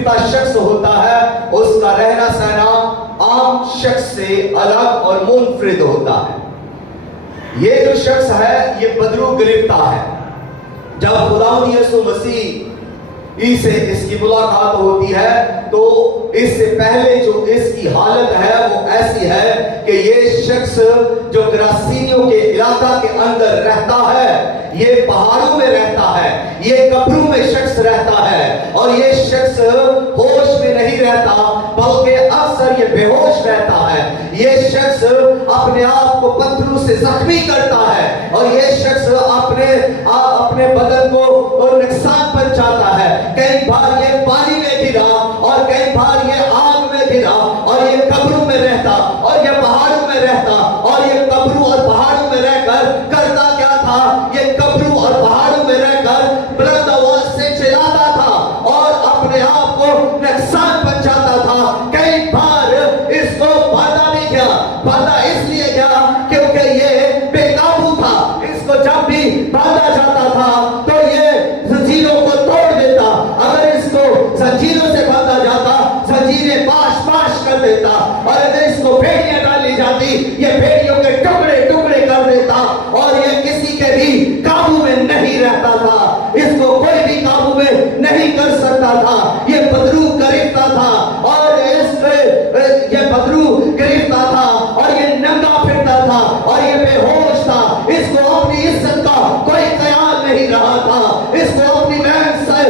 گرفتہ شخص ہوتا ہے اس کا رہنا سہنا عام شخص سے الگ اور منفرد ہوتا ہے. یہ جو شخص ہے یہ بدرو گرفتہ ہے. جب خداوند یسوع مسیح سے اس کی ملاقات ہوتی ہے تو اس سے پہلے جو اس کی حالت ہے وہ ایسی ہے کہ یہ شخص جو گراسینیوں کے علاقہ کے اندر رہتا ہے، یہ پہاڑوں میں رہتا ہے، یہ قبروں میں شخص رہتا ہے، اور یہ شخص ہوش میں نہیں رہتا بلکہ اکثر یہ بے ہوش رہتا ہے. یہ شخص اپنے آپ کو پتھروں سے زخمی کرتا ہے، اور یہ شخص اپنے بدن کو نقصان پہنچاتا ہے. کئی بار یہ پانی میں گرا اور کئی بار یہ آگ میں گرا، اور یہ قبروں میں رہتا اور یہ پہاڑوں میں رہتا، اور یہ قبروں اور پہاڑوں میں رہ کر کرتا کیا تھا؟ یہ قبروں اور پہاڑوں میں رہ کر بلند آواز سے چلاتا تھا اور اپنے آپ کو نقصان پہنچاتا تھا. کئی بار اس کو باندھا بھی گیا. باندھا اس لیے گیا کیونکہ یہ بے قابو تھا. اس کو جب بھی باندھا جاتا تھا تو یہ زنجیروں کو توڑ دیتا. اگر اس کو زنجیروں سے باندھا جاتا زنجیریں پاش پاش کر دیتا، اور اگر اس کو بھیڑیاں ڈالی جاتی یہ بھیڑیوں کے ٹکڑے ٹکڑے کر دیتا، اور یہ کسی کے بھی قابو میں نہیں رہتا تھا. اس کو کوئی بھی قابو میں نہیں کر سکتا تھا. یہ بدرو گرفتہ تھا، اور یہ بدرو گرفتہ تھا، اور یہ ننگا پھرتا تھا، اور یہ بے ہوش تھا. اس کو اپنی عزت کا کوئی خیال نہیں رہا تھا. اس کو اپنی بہن سے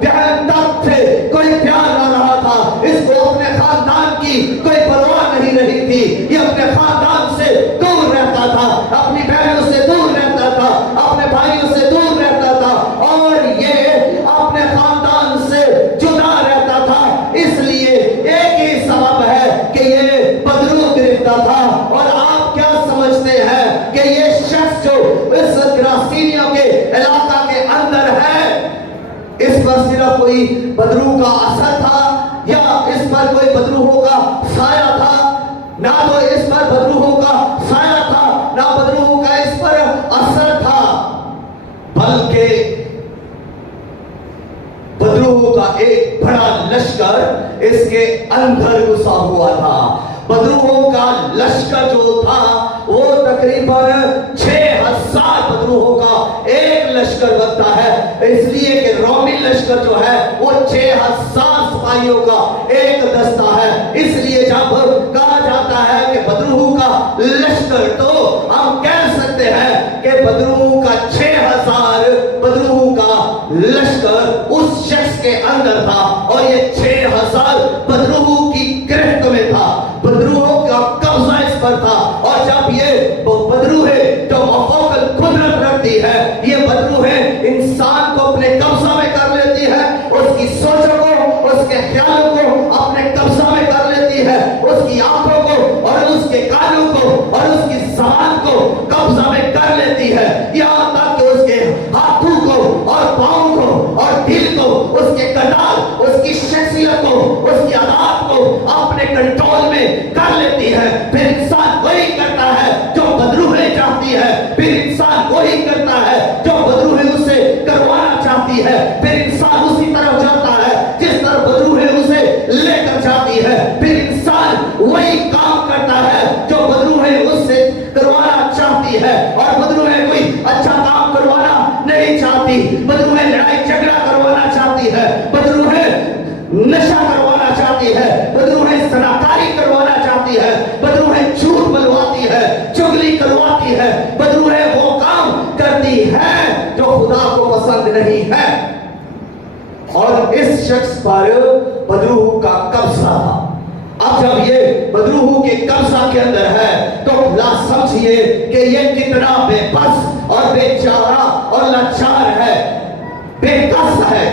بہن تک سے کوئی پیار نہ رہا تھا. اس کو اپنے خاندان کی کوئی پرواہ نہیں رہی تھی. یہ اپنے خاندان سے دور رہتا تھا، اپنی بہنوں سے دور رہتا تھا، اپنے بھائیوں سے دور رہتا تھا، اور یہ اپنے خاندان سے جدا رہتا تھا. اس لیے ایک ہی سبب ہے کہ یہ بدرو گرفتہ تھا. اور آپ کیا سمجھتے ہیں کہ یہ شخص جو اس گراسینیوں کے علاقہ کے اندر ہے، اس پر صرف کوئی بدرو کا اثر تھا یا اس پر کوئی بدروہوں کا سایہ تھا؟ نہ تو اس پر بدروہوں کا سایہ تھا، نہ بدروہوں کا اس پر اثر تھا، بلکہ بدروہوں کا ایک بڑا لشکر اس کے اندر گھسا ہوا تھا. بدروہوں کا لشکر جو تھا وہ تقریباً 6000 بدروہوں کا ایک لشکر بنتا ہے. اس لیے کہ رومی لشکر جو ہے وہ 6000 سپاہیوں کا ایک دستہ ہے. اس لیے جب کہا جاتا ہے کہ بدروہوں کا لشکر تو ہم کہہ سکتے ہیں کہ بدروہوں کا 6000 بدروہوں کا لشکر اس شخص کے اندر تھا، اور یہ 6000 بدروہوں کی گرفت میں تھا. بدروہوں کا قبضہ اس پر تھا. اور جب یہ بدروہ جو مفوق القدرت رکھتی ہے، یہ بدروہ انسان کو اپنے قبضہ میں کر لیتی ہے، اس کی سوچوں کو، اس کے خیالوں کو اپنے قبضہ میں کر لیتی ہے، اس کی آنکھوں کو اور اس کے کانوں کو اور اس کی زبان کو قبضہ میں کر لیتی ہے، یہاں تک کہ اس کے ہاتھوں کو اور پاؤں کو اور دل کو، اس کے کردار، اس کی شخصیت کو، اس کی عادات کو اپنے کنٹرول میں کر لیتی ہے. پھر انسان وہی کرتا ہے جو بدروہیں چاہتی ہے. پھر انسان وہی کرتا ہے جو بدروہیں اسے کروانا چاہتی ہے. پھر انسان اسی طرف جاتا ہے جس طرح بدروہیں اسے لے کر جاتی ہے. پھر انسان وہی کام کرتا ہے جو بدروہیں اس سے کروانا چاہتی ہے. اور بدروہیں کوئی اچھا کام کروانا نہیں چاہتی. بدروہیں لڑائی جھگڑا کروانا چاہتی ہے. بدروہیں نشہ کروانا چاہتی ہے. بدروہیں زناکاری کروانا چاہتی ہے. بدروہیں جھوٹ بلواتی ہے، چغلی کرواتی ہے. بدروہیں وہ کام کرتی ہے جو خدا کو پسند نہیں ہے. اور اس شخص پر بدروہ کا قبضہ تھا. اب جب یہ بدروہ کے قبضہ کے اندر ہے تو لا سمجھئے کہ یہ کتنا بے بس اور بے چارہ اور لاچار ہے، بے کس ہے.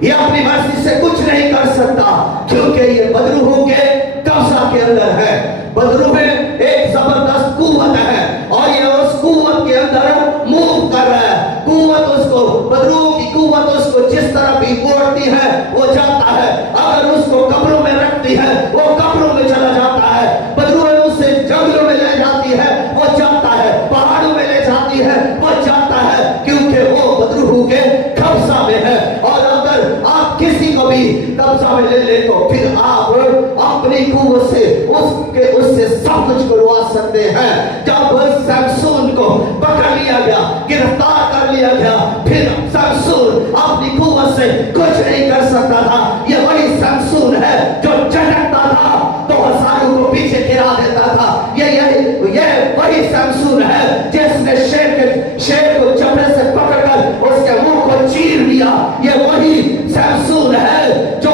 یہ اپنی مرضی سے کچھ نہیں کر سکتا کیونکہ یہ بدروہوں کے قبضہ کے اندر ہے. بدروہ ایک زبردست قوت ہے اور یہ اس قوت کے اندر موو کر رہا ہے. قوت اس کو، بدروہ کی قوت اس کو جس طرح بھی کوڑتی ہے وہ جاتا ہے. اگر اس کو قبروں میں رکھتی ہے وہ قبروں میں چلا جاتا ہے. بدروہ اسے جنگلوں میں لے جاتی ہے وہ جاتا ہے، پہاڑوں میں لے جاتی ہے وہ جاتا ہے، کیونکہ وہ بدروہ کے قبضہ میں ہے. اور اگر آپ کسی کو بھی कब्जा में ले ले तो फिर आप अपनी कुव्वत से उससे सब कुछ करवा सकते हैं। जब सैमसून को पकड़ लिया गया, गिरफ्तार कर लिया गया, फिर सैमसून अपनी कुव्वत से कुछ नहीं कर सकता था। ये वही सैमसून है जो झटकता था तो हजारों को पीछे गिरा देता था। ये वही सैमसून है जिसने शेर को चपड़े से पकड़कर उसके मुंह को चीर दिया। ये वही सैमसून है जो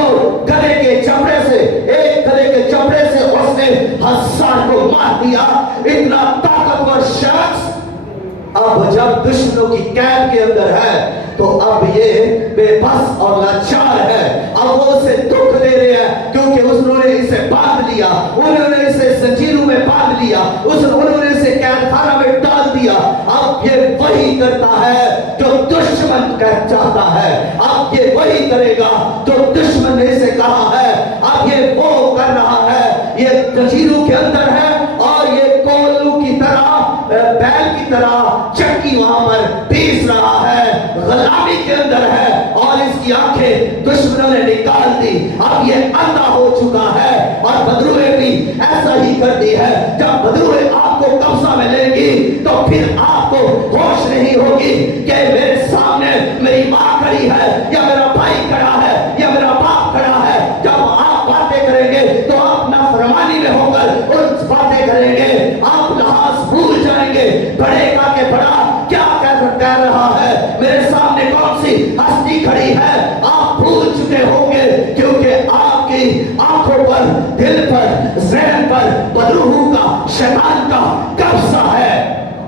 गले के चपड़े से, एक गले के चपड़े से उसने हजार को मार दिया। इतना ताकतवर शख्स अब जब दुश्मनों की कैद के अंदर है तो अब ये बेबस और लाचार है। अब वो उसे दुख दे रहे हैं क्योंकि उन्होंने इसे बांध लिया, उन्होंने इसे जंजीरों में बांध लिया, उन्होंने इसे कैदखाना में डाल दिया। अब ये वही करता है जो दुश्मन चाहता है, अब ये वही करेगा जो दुश्मन ने इसे कहा है। अब ये वो कर रहा है, ये जंजीरों के अंदर है और ये कोल्लू की तरह, बैल की तरह चक्की वहां पर पीस रहा है, गुलामी के अंदर है और इसकी आंखें दुश्मनों ने निकाल दी। अब ये अंधा हो चुका है और बदरूहें भी ऐसा ही करती है। जब बदरूहें आपको कब्जा में लेंगी तो फिर आपको होश नहीं होगी कि मेरे सामने मेरी माँ खड़ी है या मेरा भाई खड़ा है या मेरा बाप खड़ा है। जब आप बातें करेंगे तो आप नाफरमानी में होकर उन बातें करेंगे, आप लिहाज भूल जाएंगे। बड़े का के बड़ा क्या कह रहा है, मेरे सामने कौन सी हस्ती खड़ी है, आप भूल चुके होंगे क्योंकि आपकी आंखों पर, दिल पर, ज़हन पर बदरूह का, शैतान का कब्जा है।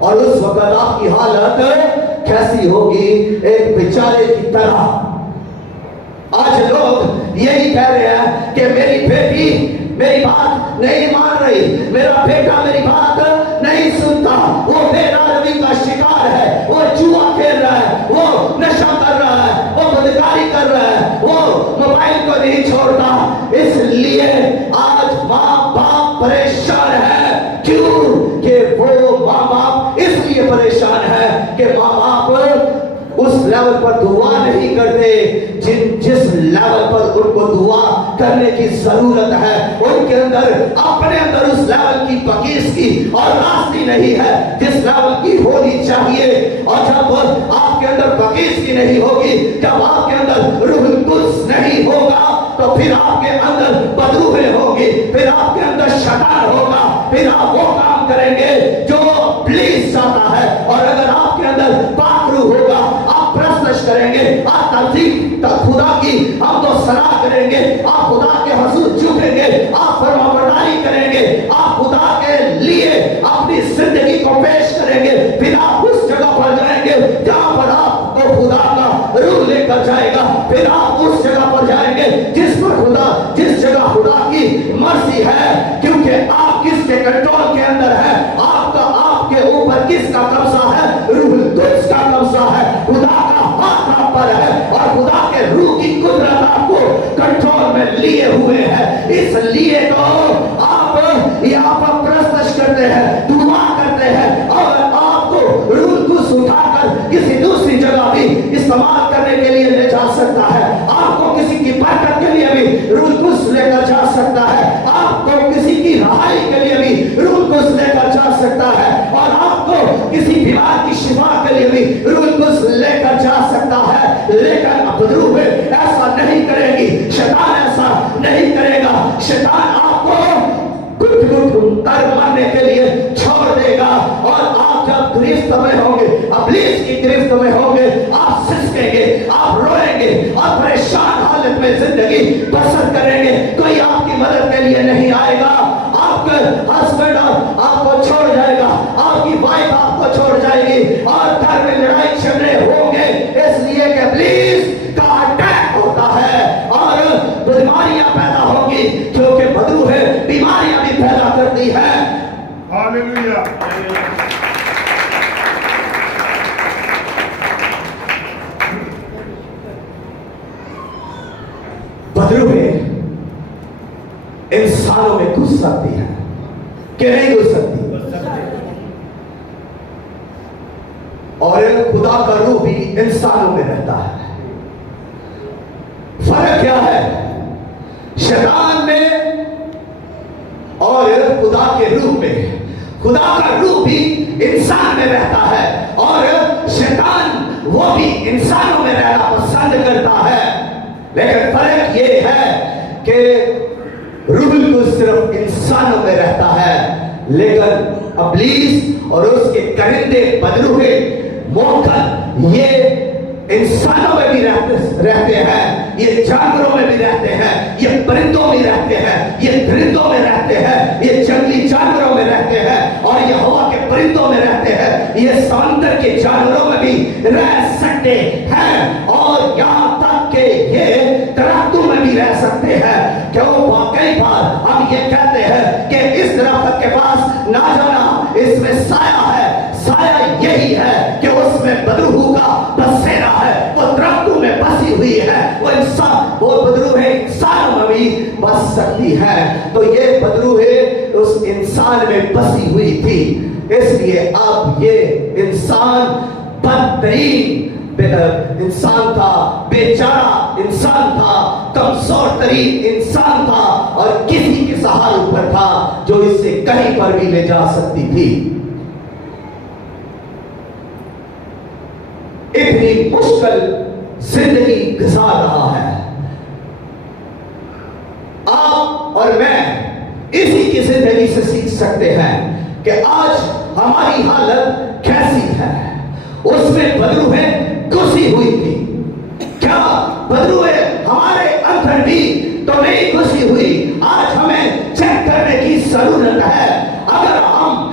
और उस वक्त आपकी हालत कैसी होगी? एक बेचारे की तरह। आज लोग यही कह रहे हैं कि मेरी बेटी मेरी बात नहीं मान रही, मेरा बेटा मेरी बात नहीं सुनता, वो बेरारवी का शिकार है, वो जुआ खेल रहा है, वो नशा कर रहा है, वो बदकारी कर रहा है, वो मोबाइल को नहीं छोड़ता। इसलिए आज माँ बाप परेशान है। क्यों? कि वो माँ बाप इसलिए परेशान है कि माँ बाप उस लेवल पर दुआ नहीं करते जिस लेवल पर उनको दुआ करने की जरूरत है। उनके अंदर, अपने अंदर उस लेवल की पकीज़गी और रास्ती नहीं है जिस लेवल की होनी चाहिए। और जब आपके अंदर पकीज़गी नहीं होगी, जब आपके अंदर रूहुल कुद्स नहीं होगा तो फिर आपके अंदर बदरूहें होगी, फिर आपके अंदर शैतान होगा, फिर आप वो काम करेंगे जो इब्लीस चाहता है। और अगर आपके अंदर पाक रूह होगा, आप प्रस्तश करेंगे, आप तस्दीक खुदा की हम तो सलाह करेंगे, आप खुदा के हुजूर झुकेंगे, आप फरमाबरदारी करेंगे, आप खुदा के लिए अपनी जिंदगी को पेश करेंगे। फिर आप उस जगह पर जाएंगे जहां पर आपको खुदा का रूह लेकर जाएगा। फिर आप उस जगह पर जाएंगे जिस जगह खुदा की मर्जी है, क्योंकि आप किसके कंट्रोल के अंदर है, आपके ऊपर किसका कब्जा है? रूहुल कुद्स का कब्जा है, खुदा का हाथ आप पर है और खुदा के रूह की कुदरत आपको कंट्रोल में लिए हुए है। इसलिए तो आप यहाँ पर प्रस्तश करते हैं, दुआ करते हैं और आपको रूहुल कुद्स उठाकर किसी दूसरी जगह भी इस्तेमाल करने के लिए ले जा सकता है। आपको किसी की बरकत के लिए भी रूहुल कुद्स लेकर जा सकता है, आपको किसी की रहाई के लिए भी रूहुल कुद्स लेकर जा सकता है और आपको किसी बीमार की शिफा के लिए भी रूहुल कुद्स लेकर जा सकता है। लेकिन बदरूह ऐसा नहीं करेगी, शैतान ऐसा नहीं करेगा। शैतान आपको कुट कर मारने के लिए छोड़ देगा और आप जब गिरफ्त में होंगे, इब्लीस की गिरफ्त में होंगे, आप सिसकेंगे, आप रोएंगे और परेशान हालत में जिंदगी बसर करेंगे। कोई आपकी मदद के लिए नहीं आएगा, आपके हस्बैंड आपको छोड़ जाएगा, आपकी वाइफ आपको छोड़ जाएगी और घर में लड़ाई झगड़े होंगे। इसलिए कि इब्लीस का अटैक होता है और बीमारियां पैदा होगी, क्योंकि बदरूह बीमारियां भी पैदा करती है। हालेलुया। बदरूह इंसानों में घुस सकती है कि नहीं घुस सकती? और खुदा का रूह भी इंसानों में रहता है। फर्क क्या है? शैतान में और खुदा के रूप में, खुदा का रूप भी इंसान में रहता है और शैतान वो भी इंसानों में रहना पसंद करता है। लेकिन फर्क ये है कि रूह को सिर्फ इंसानों में रहता है, लेकिन इब्लीस और उसके करिंदे बदरूहे मोहकल ये इंसानों में भी रहते हैं, ये जानवरों में भी रहते हैं, ये परिंदों में रहते हैं, ये दरिंदों में रहते हैं, ये जंगली जानवरों में रहते हैं और ये हवा के परिंदों में रहते हैं, ये समंदर के जानवरों में भी रह सकते हैं और यहाँ तक कि ये दरख्तों में भी रह सकते हैं। क्यों? कई बार हम ये कहते हैं कि इस दरख्त के पास ना जाना, इसमें साया है। साया यही है कि उसमें बदरूह का बसेरा है, वो दरख्तों में बसी हुई है, वो इंसान, वो बदरूह इंसानों में भी बस सकती है। तो ये बदरूह उस इंसान में बसी हुई थी, इसलिए अब ये इंसान बदतरीन इंसान था, बेचारा इंसान था, कमजोर तरीन इंसान था और किसी के सहारे ऊपर था जो इससे कहीं पर भी ले जा सकती थी। इतनी मुश्किल जिंदगी गुजार रहा है। आप और मैं इसी की जिंदगी से सीख सकते हैं कि आज हमारी हालत कैसी है। उसमें बदरूहें घुसी हुई थी। क्या बदरूहें हमारे अंदर भी तो नहीं घुसी हुई? आज हमें चेक करने की जरूरत है। अगर हम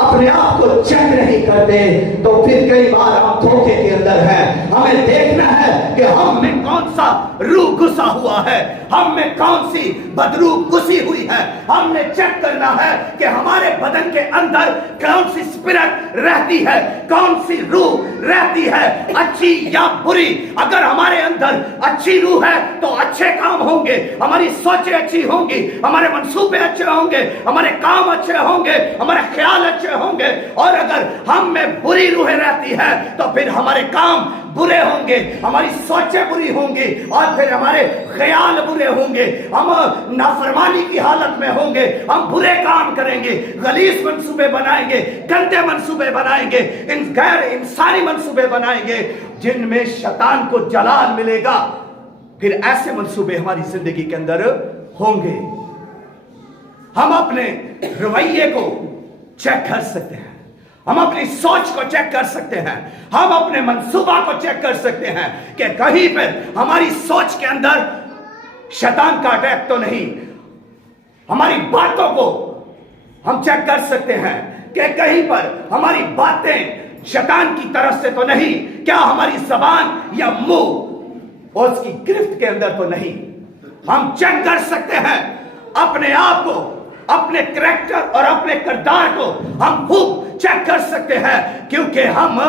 अपने आप को चेक नहीं करते तो फिर कई बार हम धोखे के अंदर हैं। हमें देखना है कि हम में कौन सा रूह घुसा हुआ है, हम में कौन सी बदरूह घुसी हुई है। हमने चेक करना है कि हमारे बदन के अंदर कौन सी स्पिरिट रहती है, कौन सी रूह रहती है, अच्छी या बुरी। अगर हमारे अंदर अच्छी रूह है तो अच्छे काम होंगे, हमारी सोचें अच्छी होंगी, हमारे मंसूबे अच्छे होंगे, हमारे काम अच्छे होंगे, हमारे ख्याल अच्छे होंगे। और अगर हम में बुरी रूहें रहती है तो फिर हमारे काम बुरे होंगे, हमारी सोचें बुरी होंगी और फिर हमारे ख्याल बुरे होंगे, हम नाफरमानी की हालत में होंगे, हम बुरे काम करेंगे, गलीज मंसूबे बनाएंगे, गंदे मंसूबे बनाएंगे, इन गैर इंसानी मंसूबे बनाएंगे जिनमें शैतान को जलाल मिलेगा। फिर ऐसे मंसूबे हमारी जिंदगी के अंदर होंगे। हम अपने रवैये को चेक कर सकते हैं, हम अपनी सोच को चेक कर सकते हैं, हम अपने मंसूबा को चेक कर सकते हैं कि कहीं पर हमारी सोच के अंदर शैतान का अटैक तो नहीं। हमारी बातों को हम चेक कर सकते हैं कि कहीं पर हमारी बातें शैतान की तरफ से तो नहीं, क्या हमारी जबान या मुंह उसकी गिरफ्त के अंदर तो नहीं। हम चेक कर सकते हैं अपने आप को, अपने करैक्टर और अपने किरदार को हम खूब चेक कर सकते हैं, क्योंकि हम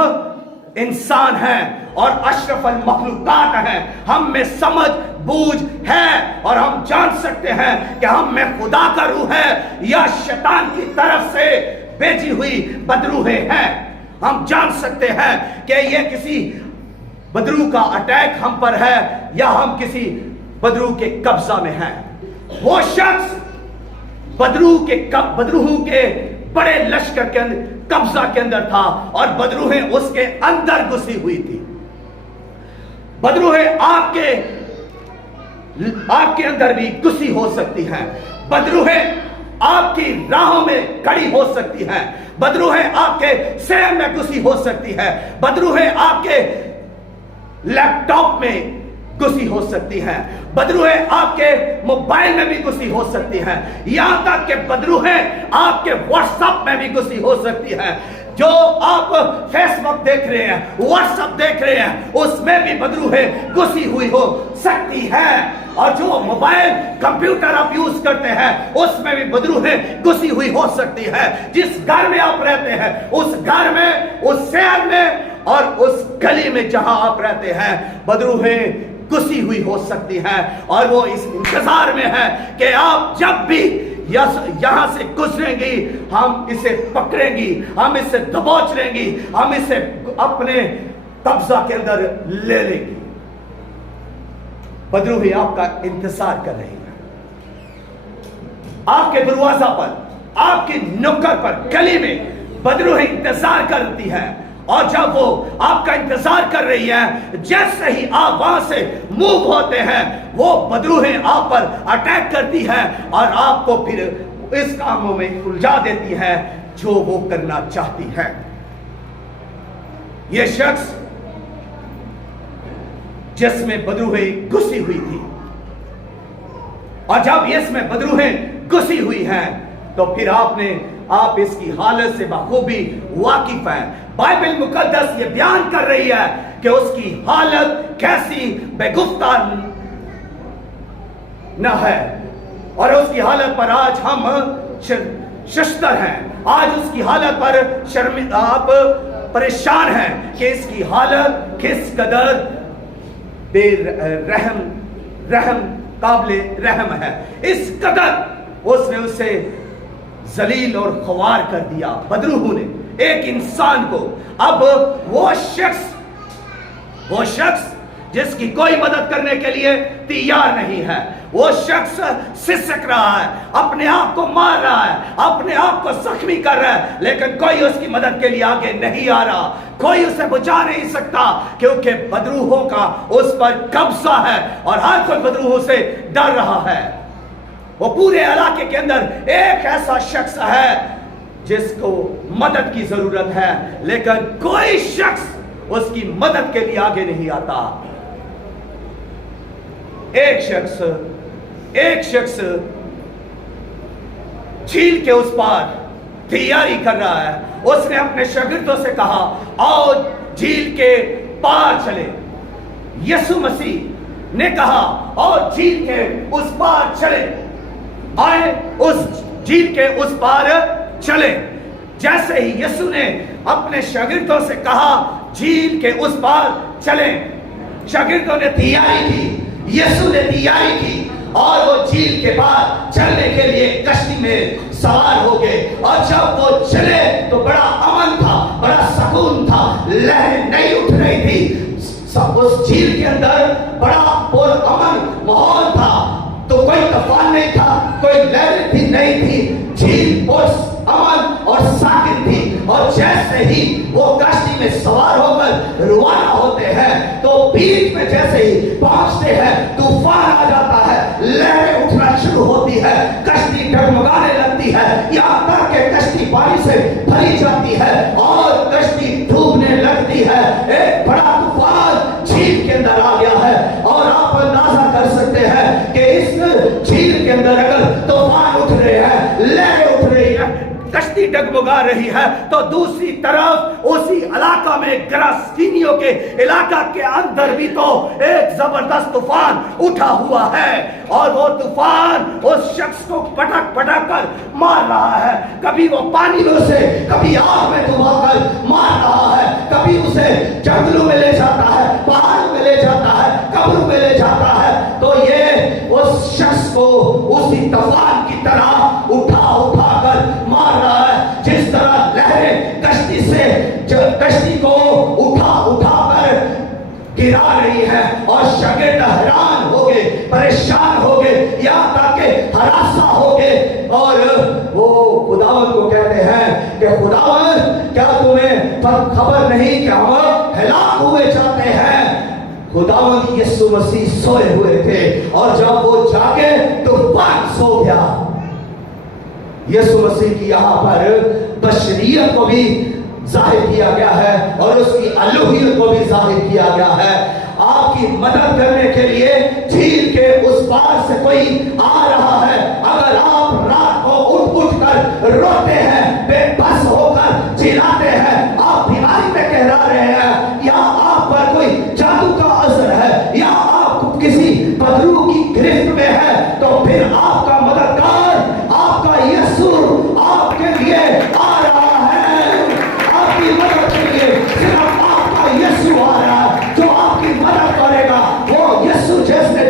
इंसान हैं और अशरफ अल मखलूकात हैं। हम में समझ बूझ है और हम जान सकते हैं कि हम में खुदा का रूह है या शैतान की तरफ से भेजी हुई बदरूहें हैं। हम जान सकते हैं कि ये किसी बदरूह का अटैक हम पर है या हम किसी बदरूह के कब्जा में हैं। वो शख्स बदरूह के बड़े लश्कर के कब्जा के अंदर था और बदरूहें उसके अंदर घुसी हुई थी। बदरूहें आपके अंदर भी घुसी हो सकती हैं। बदरूहें आपकी राहों में खड़ी हो सकती हैं। बदरूहें आपके सहन में घुसी हो सकती है। बदरूहें आपके लैपटॉप में घुसी हो सकती हैं। बदरूहें आपके मोबाइल में भी घुसी हो सकती हैं। यहां तक कि बदरूहें आपके व्हाट्सएप में भी घुसी हो सकती हैं। जो आप फेसबुक देख रहे हैं, व्हाट्सएप देख रहे हैं, उसमें भी बदरूहें घुसी हुई हो सकती हैं। और जो मोबाइल कंप्यूटर आप यूज करते हैं उसमें भी बदरूहें घुसी हुई हो सकती है। जिस घर में आप रहते हैं, उस घर में, उस शहर में और उस गली में जहां आप रहते हैं, बदरूहें घुसी हुई हो सकती हैं। और वो इस इंतजार में है कि आप जब भी यहां से गुजरेंगी, हम इसे पकड़ेंगी, हम इसे दबोच लेंगी, हम इसे अपने कब्जा के अंदर ले लेंगी। बदरूहें आपका इंतजार कर रही है। आपके दरवाजा पर, आपकी नुक्कड़ पर, गली में बदरूहें इंतजार करती है। और जब वो आपका इंतजार कर रही है, जैसे ही आप वहां से मूव होते हैं, वो बदरूहें आप पर अटैक करती है और आपको फिर इस कामों में उलझा देती है जो वो करना चाहती है। ये शख्स जिसमें बदरूहें घुसी हुई थी, और जब इसमें बदरूहें घुसी हुई हैं, तो फिर आप इसकी हालत से बखूबी वाकिफ हैं। बाइबल मुकद्दस ये बयान कर रही है कि उसकी हालत कैसी बेगुफ्ता न है, और उसकी हालत पर आज हम शर्मिंदा हैं। आज उसकी हालत पर आप परेशान हैं कि इसकी हालत किस कदर रहम काबिल रहम है। इस कदर उसने उसे जलील और ख्वार कर दिया बदरूह ने एक इंसान को। अब वो शख्स जिसकी कोई मदद करने के लिए तैयार नहीं है, वो शख्स सिसक रहा है, अपने आप को मार रहा है, अपने आप को जख्मी कर रहा है, लेकिन कोई उसकी मदद के लिए आगे नहीं आ रहा, कोई उसे बचा नहीं सकता, क्योंकि बदरूहों का उस पर कब्जा है और हर कोई बदरूहों से डर रहा है। वो पूरे इलाके के अंदर एक ऐसा शख्स है जिसको मदद की जरूरत है, लेकिन कोई शख्स उसकी मदद के लिए आगे नहीं आता। एक शख्स झील के उस पार तैयारी कर रहा है। उसने अपने शागिर्दों से कहा, आओ झील के पार चले। यीशु मसीह ने कहा, आओ झील के उस पार चले, आए उस झील के उस पार चले। जैसे ही यीशु ने अपने शागिर्दों से कहा झील के उस पार चले, शागिर्दों ने तैयारी की, यीशु ने तैयारी की और वो झील के पार चलने के लिए कश्ती में सवार हो गए। और जब वो चले तो बड़ा अमन था, बड़ा सुकून था, लहरें नहीं उठ रही थी, सब उस झील के अंदर बड़ा अमन माहौल था। तो कोई तूफान नहीं था, कोई लहर भी नहीं थी, झील और अमन और साकिन थी। और जैसे ही वो कश्ती में सवार होकर रवाना होते हैं, तो बीच में जैसे ही पहुंचते हैं तूफान आ जाता है, लहरें उठना शुरू होती है, कश्ती डगमगाने लगती है, यहाँ तक कि कश्ती पानी से भरी जाती है और कश्ती डूबने लगती है। एक बड़ा तूफान झील के अंदर आ गया है और आप अंदाजा कर सकते हैं कि इस झील के अंदर अगर तूफान उठ रहे हैं, लहरें उठ रही है, कश्ती डगमगा रही है, तो दूसरी तरफ उसी इलाका में गरासीनियों के इलाका के अंदर भी तो एक जबरदस्त तूफान उठा हुआ है। और वो तूफान उस शख्स को पटक पटक कर मार रहा है, कभी वो पानी में उसे, कभी आग में डुबाकर मार रहा है, कभी उसे जंगलों में ले जाता है, पहाड़ में ले जाता है, कब्र में ले जाता है। तो ये उस शख्स को उसी तूफान की तरह उठा कर मार रहा है, जिस तरह लहरें कश्ती को उठा कर गिरा रही है। और शागिर्द हैरान हो गए, परेशान हो गए, यहाँ तक के हरासा हो गए। और वो खुदावंद को कहते हैं कि खुदावंद, क्या तुम्हें खबर नहीं कि हम हलाक हुए जाते हैं। खुदावंद यीशु मसीह सोए हुए थे और जब वो जागे तो तूफान सो गया। यीशु मसीह की यहाँ पर बशरियत को भी जाहिर किया गया है और उसकी अलूहियत को भी जाहिर किया गया है। आपकी मदद करने के लिए झील के उस पार से कोई आ रहा है। अगर आप रात को उठ कर रोते हैं, बेबस होकर चिल्लाते हैं, आप बीमारी में कहला रहे हैं, या आप पर कोई जादू का असर है, या आप किसी बदरू की गिरफ्त में है, तो फिर आपका मददगार, आपका यीशु आपके लिए आ रहा है। आपकी मदद के लिए सिर्फ आपका यीशु आ रहा है, जो आपकी मदद करेगा। वो यीशु जिसने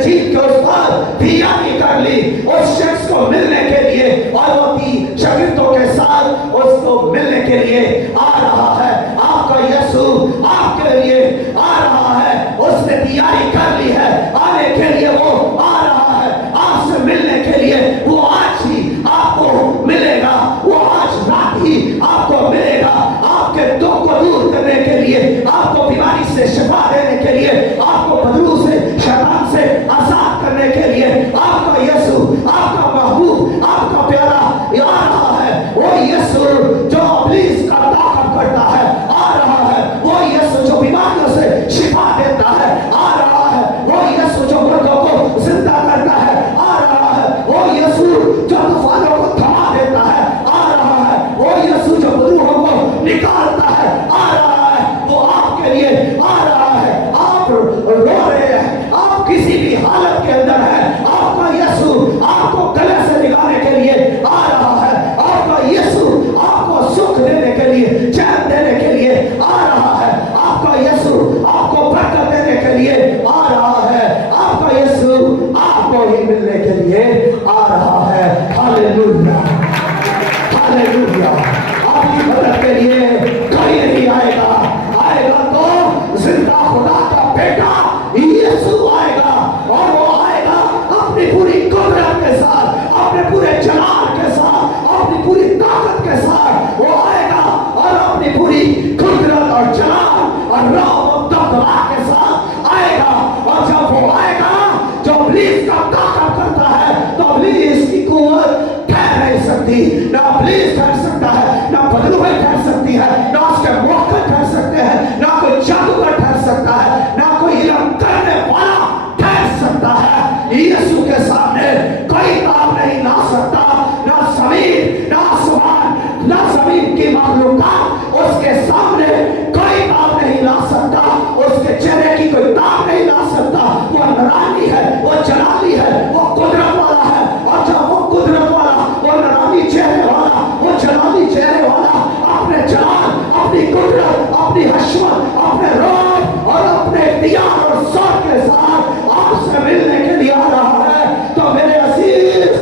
यीशु के सामने कोई ताप नहीं ला सकता, ना जमीन, ना आसमान, ना जमीन की मखलूकात उसके सामने कोई ताप नहीं ला सकता, उसके चेहरे की कोई ताप नहीं ला सकता। वो नरानी है, वो जलाली है, वो कुदरत वाला है, और जब वो कुदरत वाला, वो नरानी चेहरे वाला, वो जलाली चेहरे वाला अपने जलाल, अपनी कुदरत, अपनी हशमत, अपने रोब और अपने इख्तियार और शौक के साथ आपसे मिलने के लिए आ रहा है, तो मेरे अजीज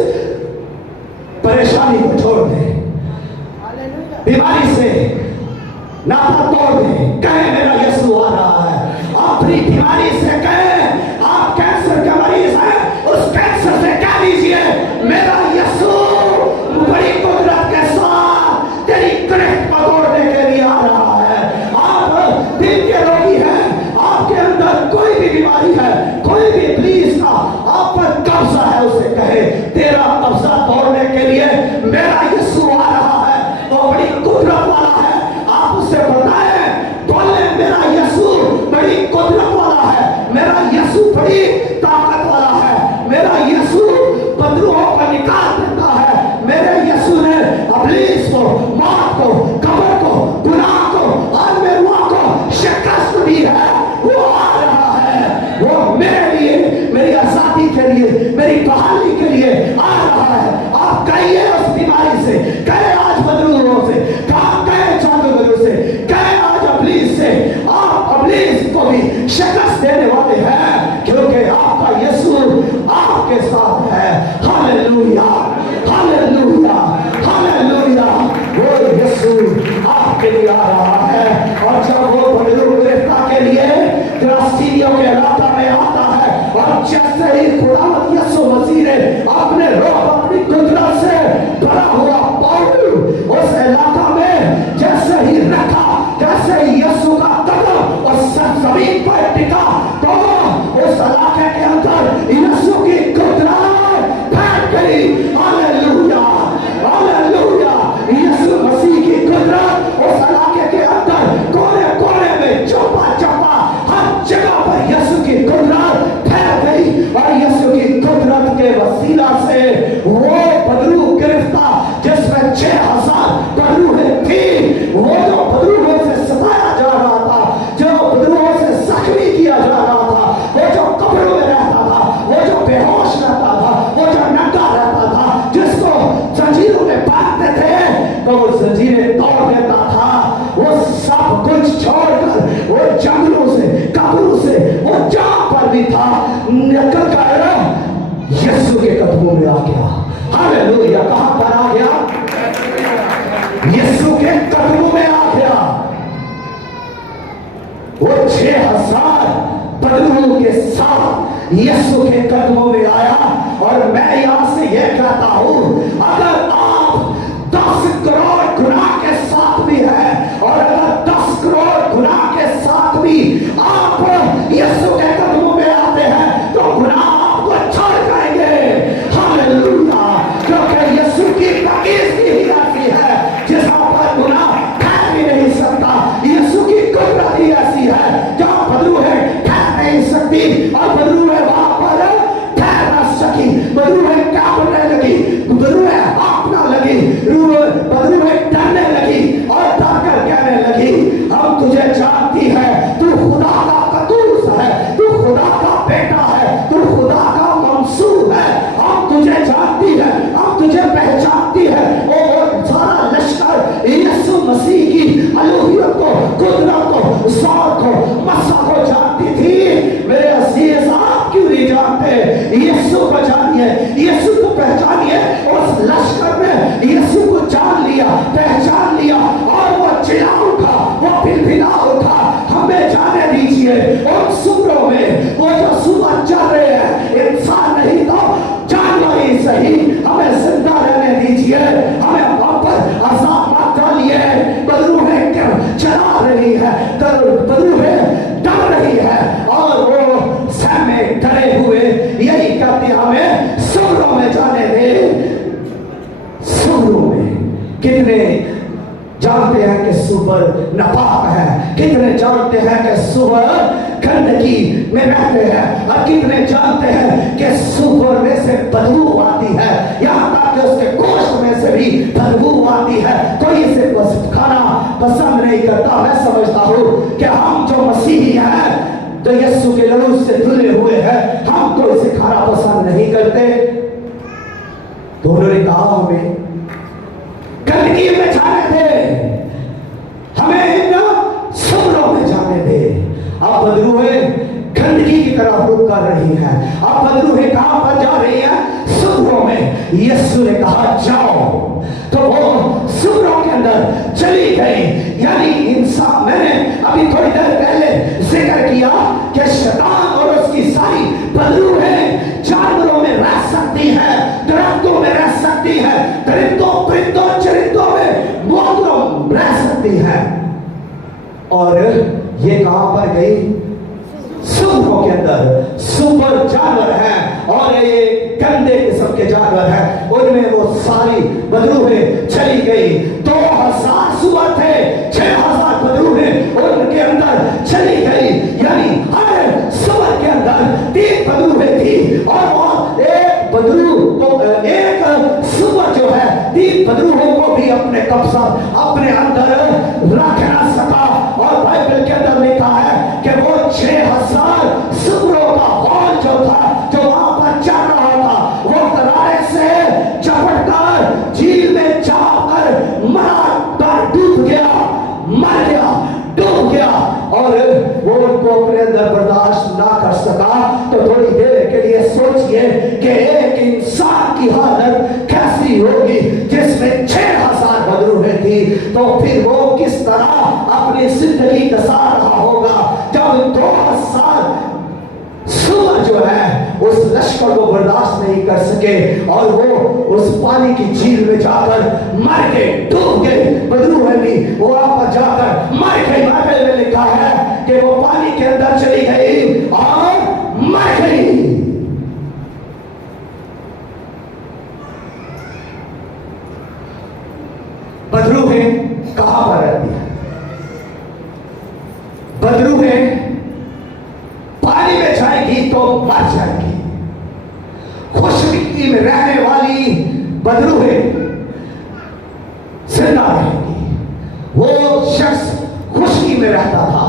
परेशानी को छोड़ दे, बीमारी से नाता तोड़ दे, कहे मेरा यीशु आ रहा है। अपनी बीमारी से कहे, आप कैंसर के मरीज हैं, उस कैंसर से कह दीजिए मेरा यीशु बड़ी कुदरत के साथ तेरी गिरफ्त को तोड़ने के लिए आ रहा है। आप दिल के रोगी हैं, आपके अंदर कोई भी बीमारी है, कोई भी इब्लीस का आप पर कब्जा है, उसे कहे तेरा कब्जा तोड़ने के लिए मेरा यीशु आ रहा है, वो बड़ी कुदरत वाला है। आप उससे बताएं, बोले मेरा यीशु बड़ी कुदरत वाला है, मेरा यीशु बड़ी ताकत वाला है, मेरा यीशु बदरूहों को निकाल देता है, मेरे यीशु ने इब्लीस को, मौत को, कब्र को, गुनाह को और मेरुआ को शिकस्त दी है। वो आ रहा है, वो मेरे लिए, मेरी आजादी के लिए, मेरी बहाली के लिए आ रहा है। आप कहिए उस बीमारी से, कहे आज बदरूहों से, कहे जादूगरों से, कहे आज इब्लीस से, आप इब्लीस को भी शिकस्त देने वाले हैं, क्योंकि आपका यीशु आपके साथ है। Hallelujah, hallelujah, hallelujah. वो यीशु आपके लिए आ रहा है, और जब वो बदरूह गिरफ्तार के लिए फिलिस्तीनियों के इलाका में आता है, और जैसे ही खुदावंद यीशु मसीह ने अपने रोह, अपनी कुदरत से भरा हुआ पाउल उस इलाका में जैसे ही रखा, जैसे ही यीशु का कदम उस जमीन पर टिका, तो उस इलाके के अंदर यीशु की कुदरत फैल गई। Hallelujah, hallelujah. यीशु मसीह की कुदरत उस इलाके के अंदर कोने कोने में, चप्पा चप्पा हर जगह पर यीशु की कुदरत फैल गई, और यीशु की कुदरत के वसीला से वो बदरूह गिरफ्तार जिसमें 6000 बदरूहें थी, वो जो बदरूहों से सताया जा रहा था, जो बदरूहों से जख्मी किया जा रहा था, वो जो कब्रों में रहता था, वो जो बेहोश रहता था, वो जो नंगा रहता था, जिसको जंजीरों में बांधते थे तो वो जंजीरें तोड़ देता था, वो सब कुछ छोड़कर वो जंगलों से, कब्रों से, वो जहां पर भी था निकल कर यीशु के कदमों में आ गया। हालेलुया। कहां पर आ गया? यीशु के कदमों में आ गया। वो 6000 बदरूहों के साथ यीशु के कदमों में आया। और मैं यहां से यह कहता हूं, अगर आप 10 करोड़ गुनाह के साथ भी हैं, और अगर 10 करोड़ गुनाह के साथ भी आप यीशु के कदमों में आते हैं, तो गुनाह आपको छोड़ जाएंगे। हालेलुया। क्योंकि यीशु की पाकीज़गी ही ऐसी है जिसका पर गुनाह फैल भी नहीं सकता। यीशु की कुदरत ही ऐसी है जहां बदरूहें फैल नहीं सकती, और बदरूहें वहां पर फैल न सकी। बदरूहें कांपने लगी, बदरूहें हाँफना लगी, बदरूहें डरने लगी, और डरकर कहने लगी, हम तुझे जानती है, तू खुदा का कदूस है, तू खुदा का बेटा है, तू खुदा का मंसूब है, हम तुझे जानती है, हम तुझे पहचानती है। और सारा लश्कर यीशु मसीह की अलूहियत को, कुदरत को, ज़ात को, मसा को जानती थी। मेरे अजीज, आप क्यों नहीं जानते? यीशु को जानिए, यीशु को पहचानिए। उस लश्कर ने यीशु को जान लिया, पहचान लिया, और वो चिल्ला उठा, वो बिलबिला उठा, हमें जाने दीजिए। उन सुबरों में वो जो सुबह चल रहे हैं, इंसान नहीं तो जानवर ही सही, हमें जिंदा रहने दीजिए, हमें वहां पर अज़ाब मत डालिए। बदरूहें चला रही है, बदरूहें डर रही है, और वो सहमे डरे हुए यही कहते, हमें सुबरों में जाने दे। सुबरों में कितने जानते हैं कि सुबर नापाक है, कितने जानते हैं कि सुबर गंदगी में रहते हैं। और कितने जानते हैं कि सूअर में से बदबू आती है, यहाँ तक कि उसके गोश्त में से भी बदबू आती है। कोई इसे खाना पसंद नहीं करता। मैं समझता हूँ कि हम जो मसीही हैं, जो यीशु के लहू से धुले हुए हैं, हम तो इसे खाना पसंद नहीं करते। तो उन्होंने कहा हमें गंदगी में जाने दे, हमें इन सूअरों में जाने दे। आप बदरूहें गंदगी की तरफ रुख कर रही हैं। आप बदरूहें कहां पर जा रही हैं? सूअरों में। यीशु ने कहा जाओ, तो वो सूअरों के अंदर चली गई। यानी इंसान, मैंने अभी थोड़ी देर पहले जिक्र किया कि शैतान और उसकी सारी बदरूहें जानवरों में रह सकती हैं, दरख्तों में रह सकती हैं, दरिंदों परिंदों चरिंदों में मोहतरम रह सकती हैं। और ये कहां पर गई? सूअरों के अंदर। सुपर जानवर हैं और ये गंदे किस्म के जानवर हैं, उनमें वो सारी बदरूहें चली गई। 2000 सूअर थे, 6000 बदरूहें उनके अंदर चली गई। यानी हर सूअर के अंदर 3 बदरूहें थी और वो एक बदरू तो एक सूअर जो है 3 बदरूहों को भी अपने कब्जा अपने अंदर रख ना सका। और बाइबल के अंदर लिखा है कि वो 6000 सूअरों का हॉल जो था, जो वहां पर चल रहा था, वो किनारे से झपट कर झील में जाकर डूब गया, मर गया, डूब गया। और वो उनको अपने अंदर बर्दाश्त ना कर सका। तो थोड़ी देर के लिए सोचिए कि एक इंसान की हालत कैसी होगी जिसमें 6000 बदरूहें थी। तो फिर वो किस तरह अपनी जिंदगी गुजार रहा होगा जब 2000 सूअर जो है उस लश्कर को बर्दाश्त नहीं कर सके और वो उस पानी की झील में जाकर मर गए, डूब गए। बदरूहें भी वो वहां पर जाकर मर गई। बाइबल में लिखा है कि वो पानी के अंदर चली गई और मर गई। बदरूहें कहां पर रहती है? बदरूहें पानी में जाएगी तो मर जाएगी। खुश मिट्टी में रहने वाली बदरूहें जिंदा रहेगी। वो शख्स खुशकी में रहता था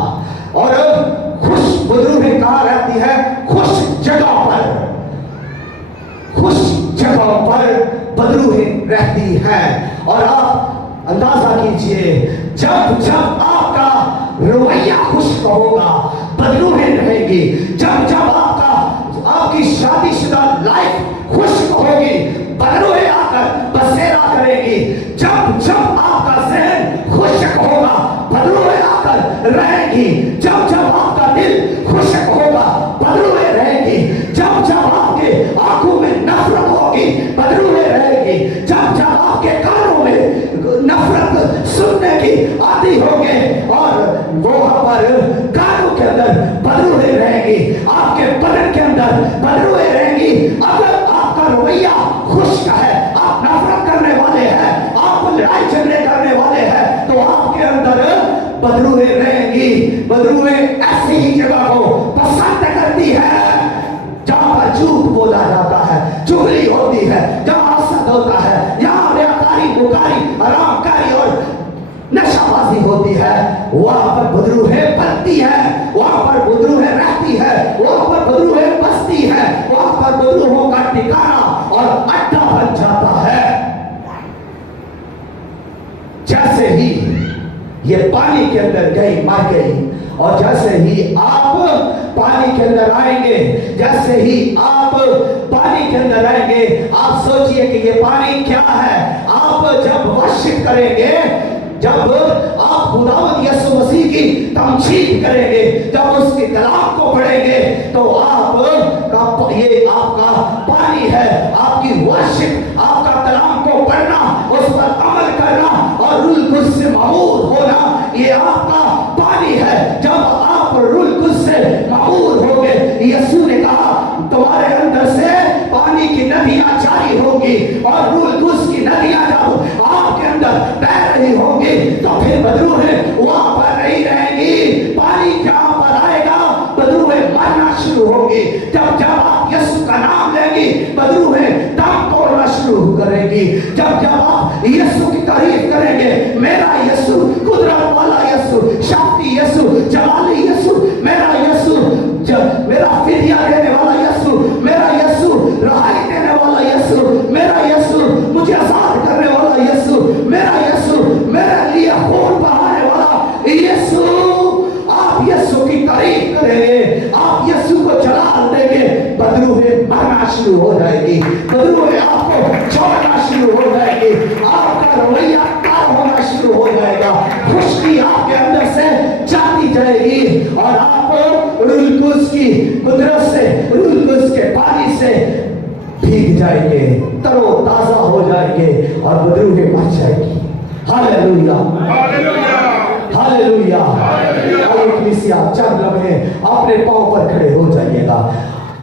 और खुश बदरूहें कहां रहती है? खुश जगह पर। खुश जगह पर बदरूहें रहती हैं। और आप अंदाजा कीजिए, जब जब आपका रवैया खुश होगा, बदरूहें रहेगी। जब जब आपकी शादीशुदा लाइफ खुश होगी, बदरूहें आकर बसेरा करेगी। जब जब आपका जहन खुशक होगा, बदरूहें आकर रहेगी। जब जब आपका दिल खुशक होगा, बदरूहें रहेगी। जब जब आपके आंखों में नफरत होगी, बदरूहें रहेगी। जब जब आपके कानों में नफरत सुनने की आदि होगी और वहां पर कानों के अंदर बदरूहें रहेगी, आपके बदन के अंदर बदरूहें रहेगी। अगर आपका रवैया खुश का है, आप नफरत करने वाले हैं, आप लड़ाई झगड़े करने वाले हैं, तो आपके अंदर बदरूहें रहेंगी। बदरूहें ऐसी ही जगह को पसंद करती है जहां पर झूठ बोला जाता है, चुगली होती है, जहां हसद होता है, जहां रियाकारी, बुकारी, हरामकारी और नशाबाजी होती है। वहां पर बदरूहें बनती है, वहां पर बदरूहें रहती है, वहां पर बदरूहें बसती है, वहां पर बदरूहों का ठिकाना और अड्डा बन जाता है। जैसे ही ये पानी के अंदर गई, मर गई, और जैसे ही आप पानी के अंदर आएंगे, जैसे ही आप पानी के अंदर आएंगे, आप सोचिए कि ये पानी क्या है। आप जब वर्शिप करेंगे, जब आप खुदावंद यीशु मसीह की तमजीद करेंगे, जब उसके कलाम को पढ़ेंगे, तो ये आपका पानी है। आपकी वर्शिप, आपका कलाम को पढ़ना, उस पर अमल करना और रूल कुछ से मामूर होना, ये आपका पानी है। जब आप रूल कुछ से मामूर होंगे, यीशु ने कहा तुम्हारे अंदर से पानी की नदियां जारी होगी और रूल कुछ की नदियां जब आपके अंदर बह रही होंगी, तो फिर बदरूहें वहां पर नहीं रहेंगी। पानी जहां पर आएगा, होगी। जब आप यीशु का नाम लेंगी, बदरूहें दम तोड़ना शुरू करेंगी। जब आप यीशु की तारीफ करेंगे, मेरा यीशु, कुदरत वाला यीशु, शक्ति यीशु, जलाली यीशु, मेरा यीशु, मेरा फिदिया देने वाला यीशु, मेरा यीशु, रहाई देने वाला यीशु, मेरा यीशु, मुझे आजाद करने वाला यीशु, मेरा यीशु, मेरे लिए खून बहाने वाला यीशु। आप यीशु की तारीफ करेंगे, आप यीशु को जलाल देंगे, बदरूहें मरना शुरू हो जाएगी, बदरूहें आपको छोड़ना शुरू हो जाएगी, आपका रवैया कार होना शुरू हो जाएगा, खुशकी आपके अंदर से जाती जाएगी और आप रूह कुद्स की कुदरत से, रूह कुद्स के पानी से भीग जाएंगे, तरो ताजा हो जाएंगे और बदरूहें मर जाएगी। Hallelujah, hallelujah, hallelujah. आइए कलीसिया, चंद लम्हे अपने पांव पर खड़े हो जाइएगा।